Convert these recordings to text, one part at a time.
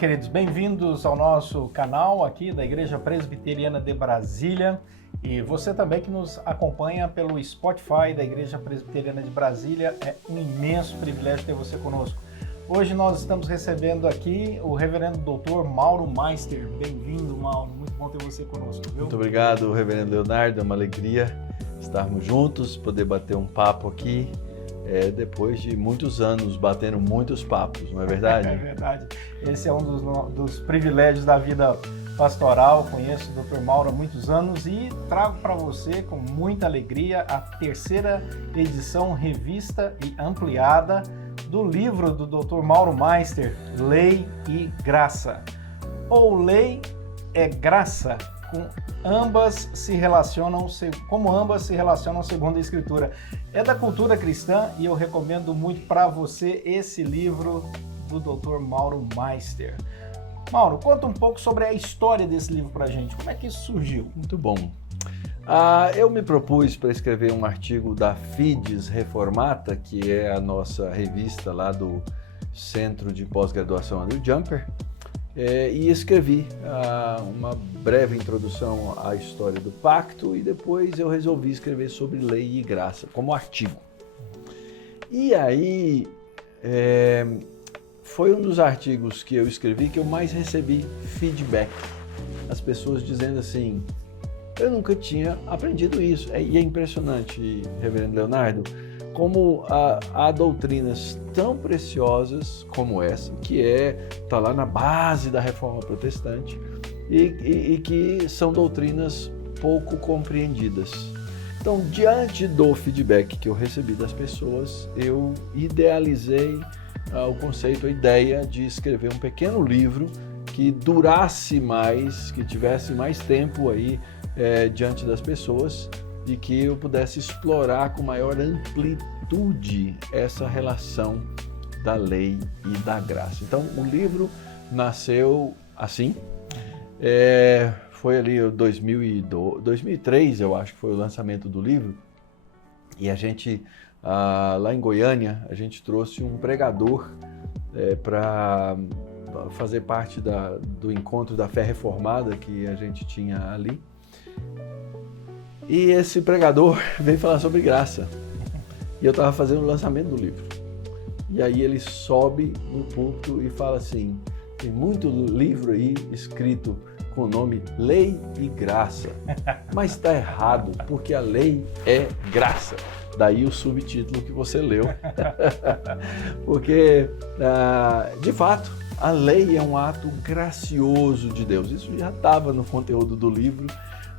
queridos, bem-vindos ao nosso canal aqui da Igreja Presbiteriana de Brasília e você também que nos acompanha pelo Spotify da Igreja Presbiteriana de Brasília. É um imenso privilégio ter você conosco. Hoje nós estamos recebendo aqui o reverendo doutor Mauro Meister. Bem-vindo, Mauro, muito bom ter você conosco, viu? Muito obrigado, reverendo Leonardo, é uma alegria estarmos juntos, poder bater um papo aqui. Depois de muitos anos batendo muitos papos, não é verdade? É verdade. Esse é um dos privilégios da vida pastoral. Conheço o Dr. Mauro há muitos anos e trago para você com muita alegria a terceira edição revista e ampliada do livro do Dr. Mauro Meister, Lei e Graça. Ou Lei é Graça, como ambas se relacionam segundo a Escritura. É da cultura cristã e eu recomendo muito para você esse livro do Dr. Mauro Meister. Mauro, conta um pouco sobre a história desse livro para a gente. Como é que isso surgiu? Muito bom. Eu me propus para escrever um artigo da Fides Reformata, que é a nossa revista lá do Centro de Pós-Graduação Andrew Jumper, e escrevi uma breve introdução à história do pacto e depois eu resolvi escrever sobre lei e graça como artigo. E aí foi um dos artigos que eu escrevi que eu mais recebi feedback. As pessoas dizendo assim, eu nunca tinha aprendido isso. E é impressionante, reverendo Leonardo, como há doutrinas tão preciosas como essa, que está lá na base da Reforma Protestante e que são doutrinas pouco compreendidas. Então, diante do feedback que eu recebi das pessoas, eu idealizei o conceito, a ideia de escrever um pequeno livro que durasse mais, que tivesse mais tempo aí diante das pessoas, e que eu pudesse explorar com maior amplitude essa relação da lei e da graça. Então, o livro nasceu assim, foi ali em 2003, eu acho que foi o lançamento do livro, e a gente, lá em Goiânia, a gente trouxe um pregador para fazer parte do encontro da fé reformada que a gente tinha ali. E esse pregador veio falar sobre graça. E eu estava fazendo o lançamento do livro. E aí ele sobe no púlpito e fala assim, tem muito livro aí escrito com o nome Lei e Graça. Mas está errado, porque a lei é graça. Daí o subtítulo que você leu. Porque, de fato, a lei é um ato gracioso de Deus. Isso já estava no conteúdo do livro.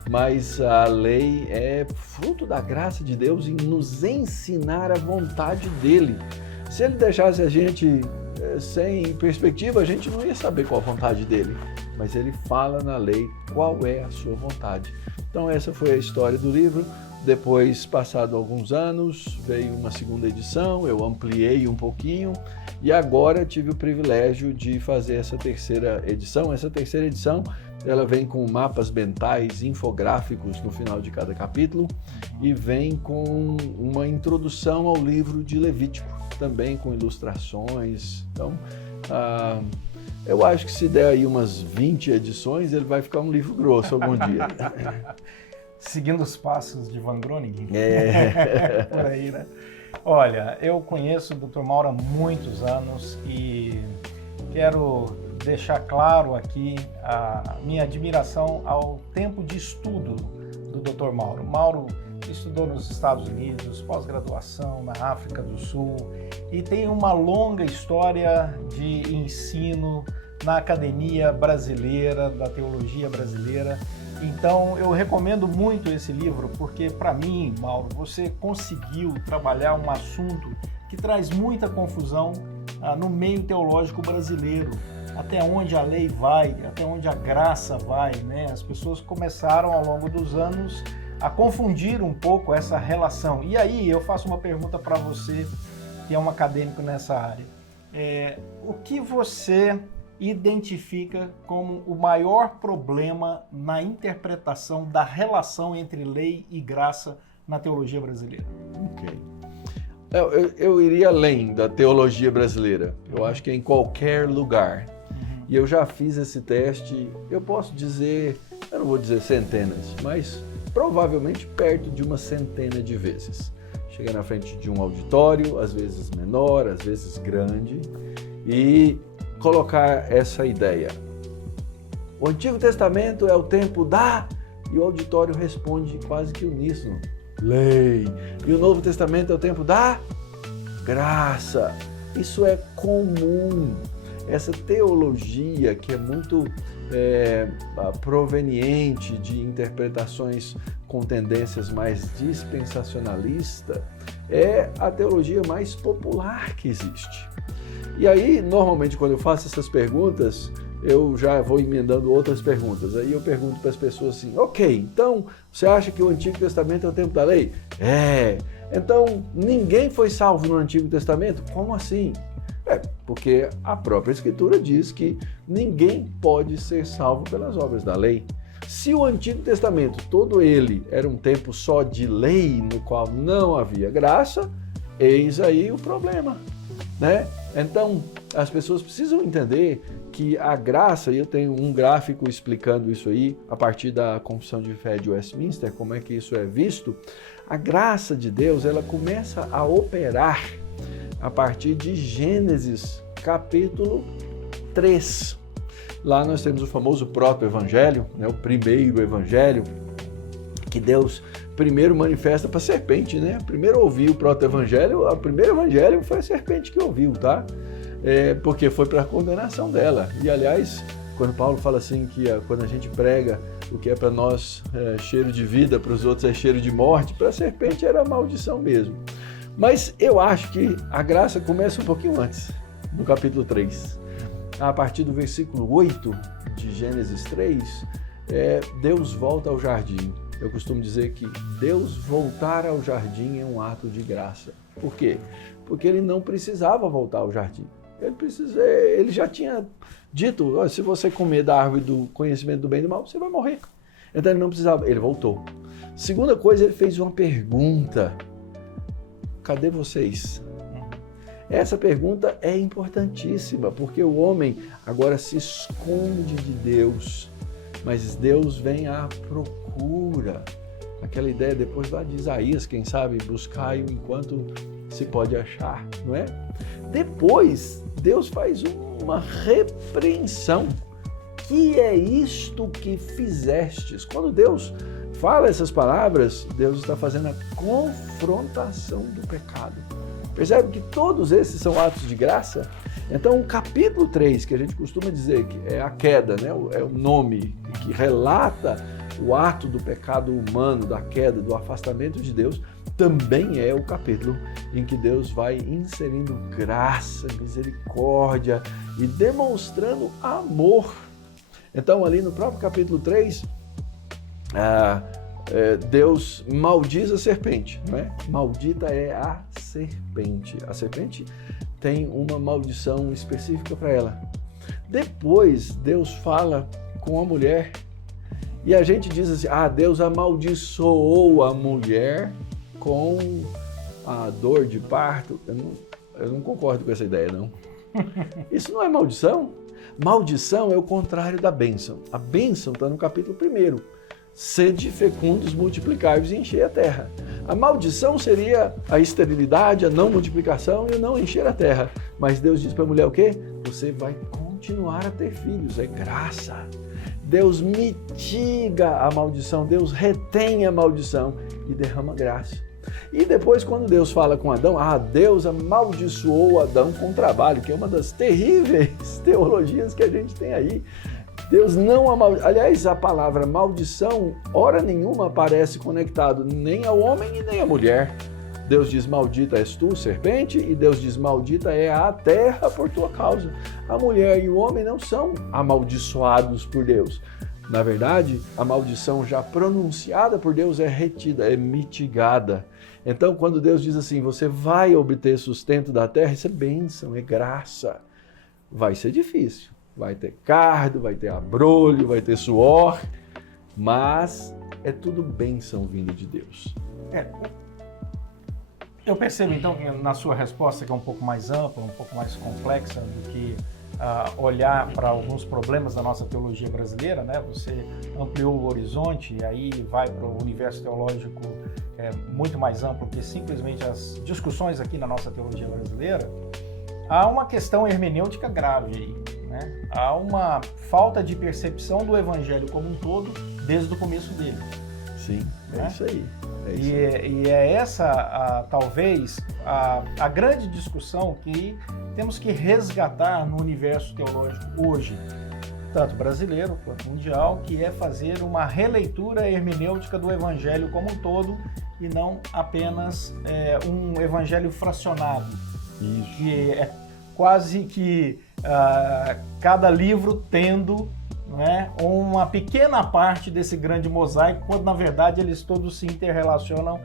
Mas a lei é fruto da graça de Deus em nos ensinar a vontade dele. Se ele deixasse a gente sem perspectiva, a gente não ia saber qual a vontade dele. Mas ele fala na lei qual é a sua vontade. Então essa foi a história do livro. Depois, passado alguns anos, veio uma segunda edição, eu ampliei um pouquinho e agora tive o privilégio de fazer essa terceira edição. Essa terceira edição ela vem com mapas mentais, infográficos no final de cada capítulo e vem com uma introdução ao livro de Levítico, também com ilustrações. Então, eu acho que se der aí umas 20 edições, ele vai ficar um livro grosso algum dia. Seguindo os passos de Van Groningen. Por aí, né? Olha, eu conheço o Dr. Mauro há muitos anos e quero deixar claro aqui a minha admiração ao tempo de estudo do Dr. Mauro. Mauro estudou nos Estados Unidos, pós-graduação na África do Sul e tem uma longa história de ensino na academia brasileira, da teologia brasileira. Então, eu recomendo muito esse livro porque, para mim, Mauro, você conseguiu trabalhar um assunto que traz muita confusão no meio teológico brasileiro. Até onde a lei vai, até onde a graça vai, né? As pessoas começaram ao longo dos anos a confundir um pouco essa relação. E aí eu faço uma pergunta para você, que é um acadêmico nessa área. O que você identifica como o maior problema na interpretação da relação entre lei e graça na teologia brasileira? Ok. Eu iria além da teologia brasileira. Eu acho que é em qualquer lugar. E eu já fiz esse teste, eu posso dizer, eu não vou dizer centenas, mas provavelmente perto de uma centena de vezes. Cheguei na frente de um auditório, às vezes menor, às vezes grande, e colocar essa ideia. O Antigo Testamento é o tempo da... E o auditório responde quase que uníssono. Lei. E o Novo Testamento é o tempo da graça. Isso é comum. Essa teologia que é muito proveniente de interpretações com tendências mais dispensacionalistas é a teologia mais popular que existe. E aí, normalmente, quando eu faço essas perguntas, eu já vou emendando outras perguntas. Aí eu pergunto para as pessoas assim, ok, então você acha que o Antigo Testamento é o tempo da lei? Então ninguém foi salvo no Antigo Testamento? Como assim? Porque a própria Escritura diz que ninguém pode ser salvo pelas obras da lei. Se o Antigo Testamento, todo ele, era um tempo só de lei, no qual não havia graça, eis aí o problema, né? Então, as pessoas precisam entender que a graça, e eu tenho um gráfico explicando isso aí, a partir da Confissão de Fé de Westminster, como é que isso é visto, a graça de Deus, ela começa a operar a partir de Gênesis, capítulo 3. Lá nós temos o famoso proto-evangelho, né, o primeiro evangelho, que Deus primeiro manifesta para a serpente, né? Primeiro ouviu o proto-evangelho, o primeiro evangelho foi a serpente que ouviu, tá? Porque foi para a condenação dela. E, aliás, quando Paulo fala assim que quando a gente prega o que é para nós cheiro de vida, para os outros é cheiro de morte, para a serpente era maldição mesmo. Mas eu acho que a graça começa um pouquinho antes, no capítulo 3. A partir do versículo 8 de Gênesis 3, Deus volta ao jardim. Eu costumo dizer que Deus voltar ao jardim é um ato de graça. Por quê? Porque ele não precisava voltar ao jardim. Ele já tinha dito, se você comer da árvore do conhecimento do bem e do mal, você vai morrer. Então ele não precisava, ele voltou. Segunda coisa, ele fez uma pergunta. Cadê vocês? Essa pergunta é importantíssima, porque o homem agora se esconde de Deus, mas Deus vem à procura. Aquela ideia depois lá de Isaías, quem sabe, buscai-o enquanto se pode achar, não é? Depois, Deus faz uma repreensão. Que é isto que fizestes? Quando Deus fala essas palavras, Deus está fazendo a confrontação do pecado. Percebe que todos esses são atos de graça? Então, o capítulo 3, que a gente costuma dizer que é a queda, né? É o nome que relata o ato do pecado humano, da queda, do afastamento de Deus, também é o capítulo em que Deus vai inserindo graça, misericórdia e demonstrando amor. Então, ali no próprio capítulo 3, Deus maldiz a serpente, não é? Maldita é a serpente. A serpente tem uma maldição específica para ela. Depois, Deus fala com a mulher e a gente diz assim, Deus amaldiçoou a mulher com a dor de parto. Eu não concordo com essa ideia, não. Isso não é maldição. Maldição é o contrário da bênção. A bênção está no capítulo 1. Sede fecundos, multiplicai-vos e enchei a terra. A maldição seria a esterilidade, a não multiplicação e o não encher a terra. Mas Deus diz para a mulher o quê? Você vai continuar a ter filhos, é graça. Deus mitiga a maldição, Deus retém a maldição e derrama graça. E depois, quando Deus fala com Adão, Deus amaldiçoou Adão com trabalho, que é uma das terríveis teologias que a gente tem aí. Deus não amaldiçoou. Aliás, a palavra maldição, hora nenhuma aparece conectado nem ao homem e nem à mulher. Deus diz, maldita és tu, serpente, e Deus diz, maldita é a terra por tua causa. A mulher e o homem não são amaldiçoados por Deus. Na verdade, a maldição já pronunciada por Deus é retida, é mitigada. Então, quando Deus diz assim, você vai obter sustento da terra, isso é bênção, é graça. Vai ser difícil, vai ter cardo, vai ter abrolho, vai ter suor, mas é tudo bênção vindo de Deus. Eu percebo, então, que na sua resposta, que é um pouco mais ampla, um pouco mais complexa do que olhar para alguns problemas da nossa teologia brasileira, né? Você ampliou o horizonte e aí vai para o universo teológico muito mais amplo que simplesmente as discussões aqui na nossa teologia brasileira. Há uma questão hermenêutica grave aí, né? Há uma falta de percepção do evangelho como um todo desde o começo dele. Sim, é isso aí. E é essa, talvez, a grande discussão que temos que resgatar no universo teológico hoje, tanto brasileiro quanto mundial, que é fazer uma releitura hermenêutica do evangelho como um todo e não apenas um evangelho fracionado. Isso. Que é quase que cada livro tendo, né, uma pequena parte desse grande mosaico, quando na verdade eles todos se interrelacionam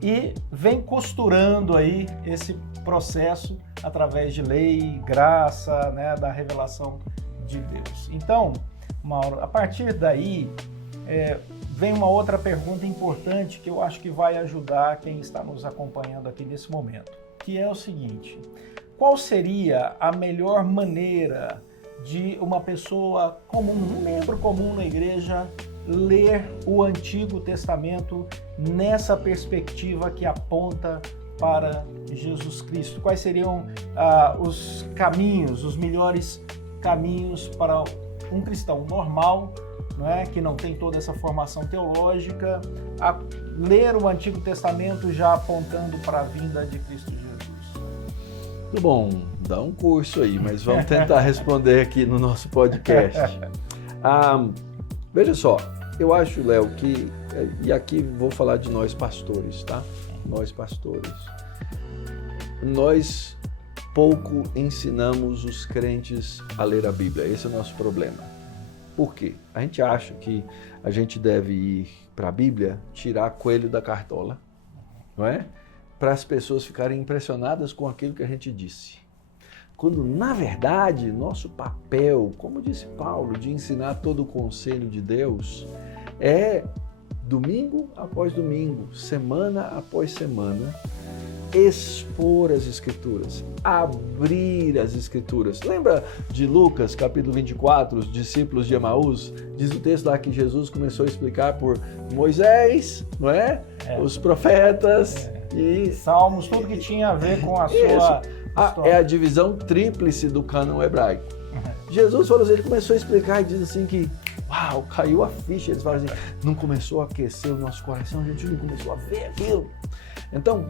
e vem costurando aí esse processo através de lei, graça, né, da revelação de Deus. Então, Mauro, a partir daí vem uma outra pergunta importante que eu acho que vai ajudar quem está nos acompanhando aqui nesse momento, que é o seguinte: qual seria a melhor maneira de uma pessoa comum, um membro comum na igreja, ler o Antigo Testamento nessa perspectiva que aponta para Jesus Cristo? Quais seriam os caminhos, os melhores caminhos para um cristão normal, não é, que não tem toda essa formação teológica, a ler o Antigo Testamento já apontando para a vinda de Cristo Jesus? Muito bom, dá um curso aí, mas vamos tentar responder aqui no nosso podcast. Veja só, eu acho, Léo, que, e aqui vou falar de nós pastores, tá? Nós pastores. Nós pouco ensinamos os crentes a ler a Bíblia, esse é o nosso problema. Por quê? A gente acha que a gente deve ir para a Bíblia, tirar coelho da cartola, não é? Para as pessoas ficarem impressionadas com aquilo que a gente disse. Quando, na verdade, nosso papel, como disse Paulo, de ensinar todo o conselho de Deus, é domingo após domingo, semana após semana, expor as Escrituras, abrir as Escrituras. Lembra de Lucas, capítulo 24, os discípulos de Emaús? Diz o texto lá que Jesus começou a explicar por Moisés, não é? Os profetas e Salmos, tudo que tinha a ver com a sua história. É a divisão tríplice do cânon hebraico. Jesus falou assim, ele começou a explicar e diz assim que, uau, caiu a ficha. Eles falam assim, não começou a aquecer o nosso coração, a gente não começou a ver aquilo. Então,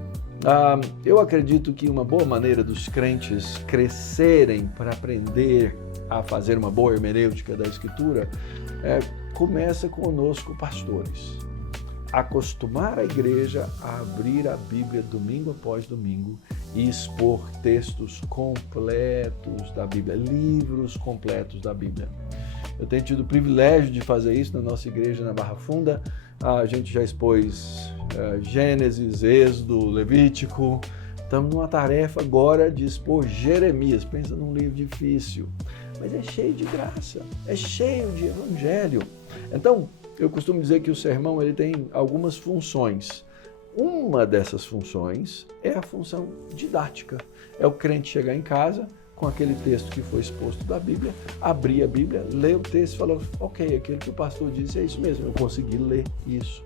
eu acredito que uma boa maneira dos crentes crescerem para aprender a fazer uma boa hermenêutica da Escritura começa conosco, pastores. Acostumar a igreja a abrir a Bíblia domingo após domingo e expor textos completos da Bíblia, livros completos da Bíblia. Eu tenho tido o privilégio de fazer isso na nossa igreja na Barra Funda. A gente já expôs Gênesis, Êxodo, Levítico. Estamos numa tarefa agora de expor Jeremias. Pensa num livro difícil, mas é cheio de graça, é cheio de evangelho. Então, eu costumo dizer que o sermão ele tem algumas funções. Uma dessas funções é a função didática. É o crente chegar em casa com aquele texto que foi exposto da Bíblia, abrir a Bíblia, ler o texto e falar, ok, aquilo que o pastor disse é isso mesmo, eu consegui ler isso.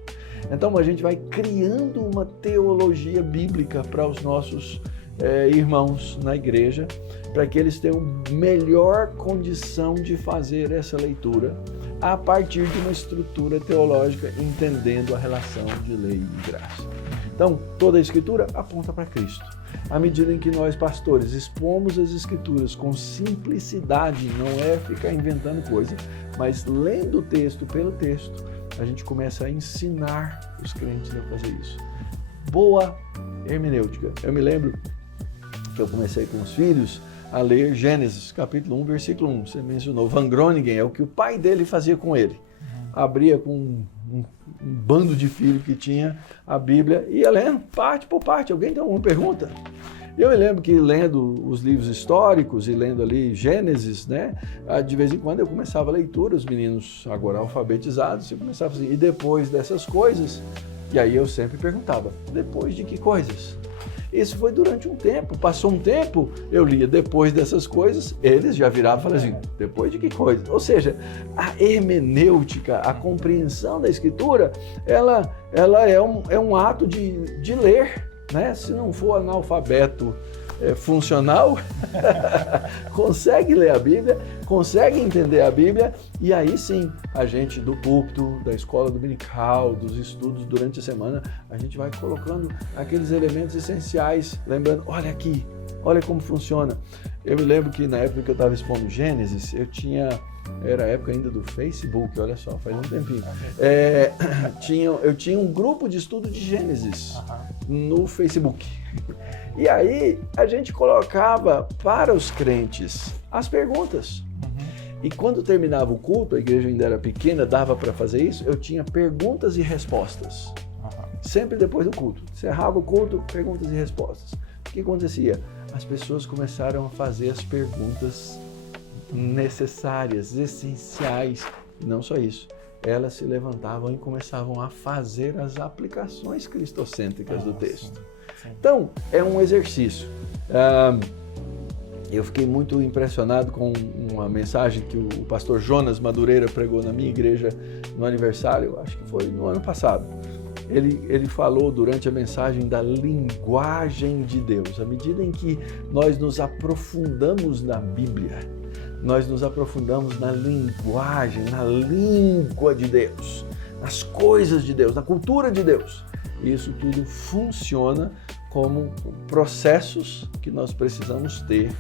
Então a gente vai criando uma teologia bíblica para os nossos irmãos na igreja, para que eles tenham melhor condição de fazer essa leitura a partir de uma estrutura teológica, entendendo a relação de lei e graça. Então, toda a Escritura aponta para Cristo. À medida em que nós, pastores, expomos as Escrituras com simplicidade, não é ficar inventando coisa, mas lendo o texto pelo texto, a gente começa a ensinar os crentes a fazer isso. Boa hermenêutica. Eu me lembro que eu comecei com os filhos a ler Gênesis, capítulo 1, versículo 1. Você mencionou Van Groningen, é o que o pai dele fazia com ele. Abria com um bando de filhos que tinha a Bíblia e ia lendo parte por parte. Alguém tem alguma pergunta? Eu me lembro que lendo os livros históricos e lendo ali Gênesis, né, de vez em quando eu começava a leitura, os meninos agora alfabetizados, eu começava assim, e depois dessas coisas? E aí eu sempre perguntava, depois de que coisas? Isso foi durante um tempo. Passou um tempo, eu lia depois dessas coisas, eles já viravam e falavam assim, depois de que coisa? Ou seja, a hermenêutica, a compreensão da Escritura, ela é um ato de ler, né? Se não for analfabeto funcional, consegue ler a Bíblia, consegue entender a Bíblia, e aí sim, a gente do púlpito, da escola dominical, dos estudos durante a semana, a gente vai colocando aqueles elementos essenciais, lembrando, olha aqui, olha como funciona. Eu me lembro que na época que eu estava expondo Gênesis, era a época ainda do Facebook, olha só, faz um tempinho. Eu tinha um grupo de estudo de Gênesis no Facebook. E aí a gente colocava para os crentes as perguntas. E quando terminava o culto, a igreja ainda era pequena, dava para fazer isso, eu tinha perguntas e respostas. Sempre depois do culto. Encerrava o culto, perguntas e respostas. O que acontecia? As pessoas começaram a fazer as perguntas necessárias, essenciais. E não só isso, elas se levantavam e começavam a fazer as aplicações cristocêntricas do texto. Sim. Então, é um exercício. Eu fiquei muito impressionado com uma mensagem que o pastor Jonas Madureira pregou na minha igreja no aniversário, acho que foi no ano passado. Ele falou durante a mensagem da linguagem de Deus. À medida em que nós nos aprofundamos na Bíblia, nós nos aprofundamos na linguagem, na língua de Deus, nas coisas de Deus, na cultura de Deus. Isso tudo funciona como processos que nós precisamos ter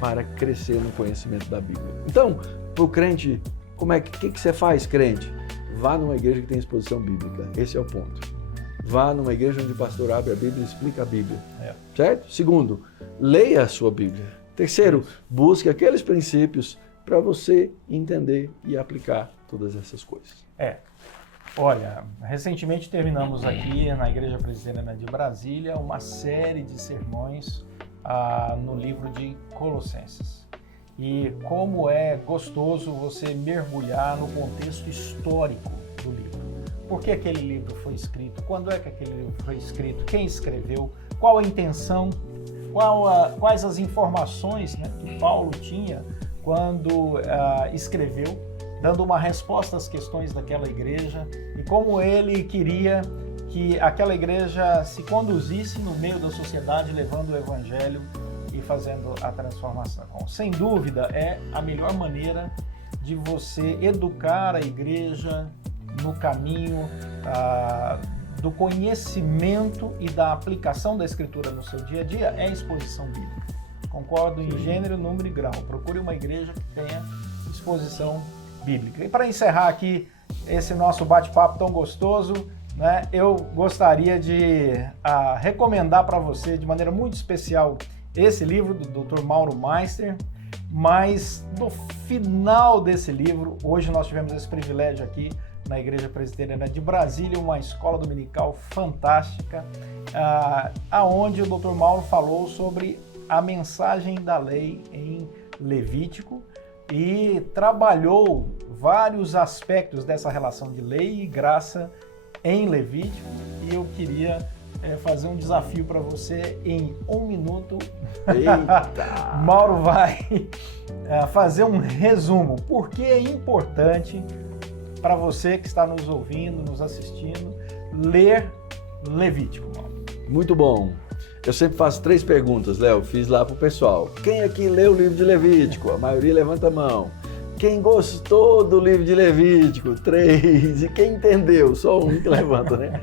para crescer no conhecimento da Bíblia. Então, para o crente, o que você faz, crente? Vá numa igreja que tem exposição bíblica. Esse é o ponto. Vá numa igreja onde o pastor abre a Bíblia e explica a Bíblia. Certo? Segundo, leia a sua Bíblia. Terceiro, busque aqueles princípios para você entender e aplicar todas essas coisas. Olha, recentemente terminamos aqui na Igreja Presbiteriana de Brasília uma série de sermões no livro de Colossenses. E como é gostoso você mergulhar no contexto histórico do livro. Por que aquele livro foi escrito? Quando é que aquele livro foi escrito? Quem escreveu? Qual a intenção? Quais as informações, né, que Paulo tinha quando escreveu, dando uma resposta às questões daquela igreja e como ele queria que aquela igreja se conduzisse no meio da sociedade, levando o evangelho e fazendo a transformação. Sem dúvida, é a melhor maneira de você educar a igreja no caminho do conhecimento e da aplicação da Escritura no seu dia a dia, é a exposição bíblica. Concordo em gênero, número e grau. Procure uma igreja que tenha exposição bíblica. E para encerrar aqui esse nosso bate-papo tão gostoso, né, eu gostaria de recomendar para você de maneira muito especial esse livro do Dr. Mauro Meister, mas no final desse livro, hoje nós tivemos esse privilégio aqui na Igreja Presbiteriana de Brasília, uma escola dominical fantástica, aonde o Dr. Mauro falou sobre a mensagem da lei em Levítico e trabalhou vários aspectos dessa relação de lei e graça em Levítico, e eu queria fazer um desafio para você em 1 minuto. Eita! Mauro vai fazer um resumo. Por que é importante para você que está nos ouvindo, nos assistindo, ler Levítico, Mauro? Muito bom. Eu sempre faço 3 perguntas, Léo, fiz lá pro pessoal. Quem aqui leu o livro de Levítico? A maioria levanta a mão. Quem gostou do livro de Levítico? 3. E quem entendeu? Só um que levanta, né?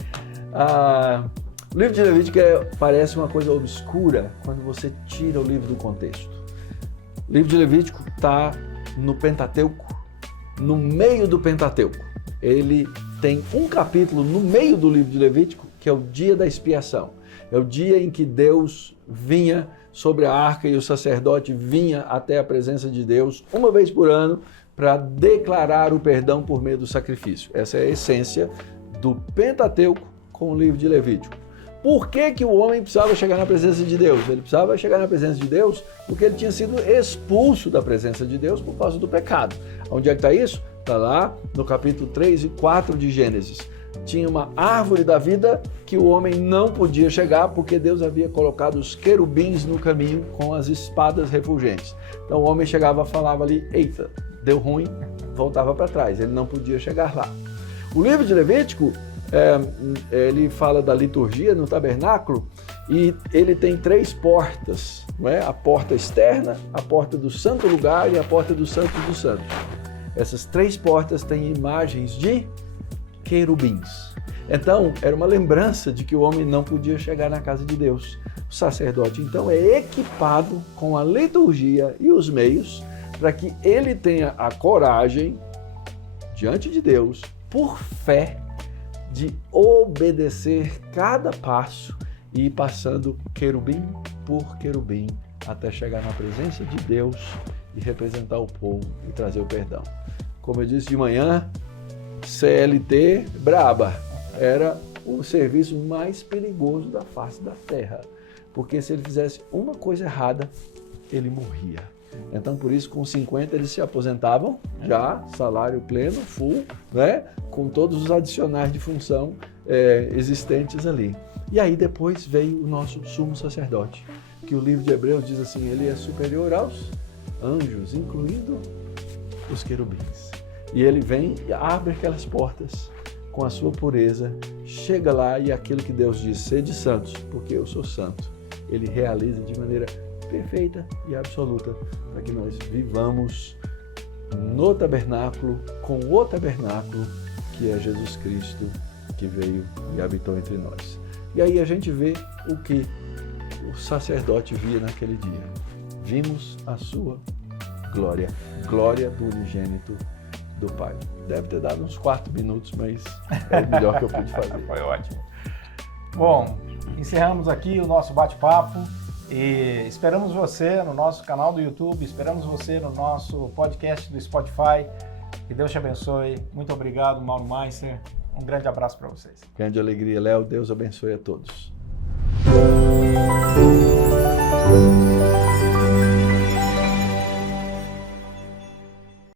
O livro de Levítico parece uma coisa obscura quando você tira o livro do contexto. O livro de Levítico está no Pentateuco, no meio do Pentateuco. Ele tem um capítulo no meio do livro de Levítico, que é o dia da expiação. É o dia em que Deus vinha sobre a arca e o sacerdote vinha até a presença de Deus uma vez por ano para declarar o perdão por meio do sacrifício. Essa é a essência do Pentateuco com o livro de Levítico. Por que o homem precisava chegar na presença de Deus? Ele precisava chegar na presença de Deus porque ele tinha sido expulso da presença de Deus por causa do pecado. Onde é que está isso? Está lá no capítulo 3 e 4 de Gênesis. tinha uma árvore da vida que o homem não podia chegar porque Deus havia colocado os querubins no caminho com as espadas refulgentes. Então o homem chegava, falava ali, eita, deu ruim, voltava para trás, ele não podia chegar lá. O livro de Levítico, ele fala da liturgia no tabernáculo e ele tem 3 portas, não é? A porta externa, a porta do santo lugar e a porta do santo dos santos. Essas 3 portas têm imagens de querubins. Então, era uma lembrança de que o homem não podia chegar na casa de Deus. O sacerdote, então, é equipado com a liturgia e os meios para que ele tenha a coragem, diante de Deus, por fé, de obedecer cada passo e ir passando querubim por querubim até chegar na presença de Deus e representar o povo e trazer o perdão. Como eu disse de manhã, CLT braba, era o serviço mais perigoso da face da terra, porque se ele fizesse uma coisa errada, ele morria. Então, por isso, com 50 eles se aposentavam, já, salário pleno, full, né? Com todos os adicionais de função existentes ali. E aí depois veio o nosso sumo sacerdote, que o livro de Hebreus diz assim, ele é superior aos anjos, incluindo os querubins. E ele vem e abre aquelas portas com a sua pureza, chega lá e aquilo que Deus diz, sede santos, porque eu sou santo, ele realiza de maneira perfeita e absoluta para que nós vivamos no tabernáculo, com o tabernáculo que é Jesus Cristo, que veio e habitou entre nós. E aí a gente vê o que o sacerdote via naquele dia. Vimos a sua glória, glória do unigênito do Pai. Deve ter dado uns 4 minutos, mas é o melhor que eu pude fazer. Foi ótimo. Bom, encerramos aqui o nosso bate-papo e esperamos você no nosso canal do YouTube, esperamos você no nosso podcast do Spotify. Que Deus te abençoe. Muito obrigado, Mauro Meister. Um grande abraço para vocês. Grande alegria, Léo. Deus abençoe a todos.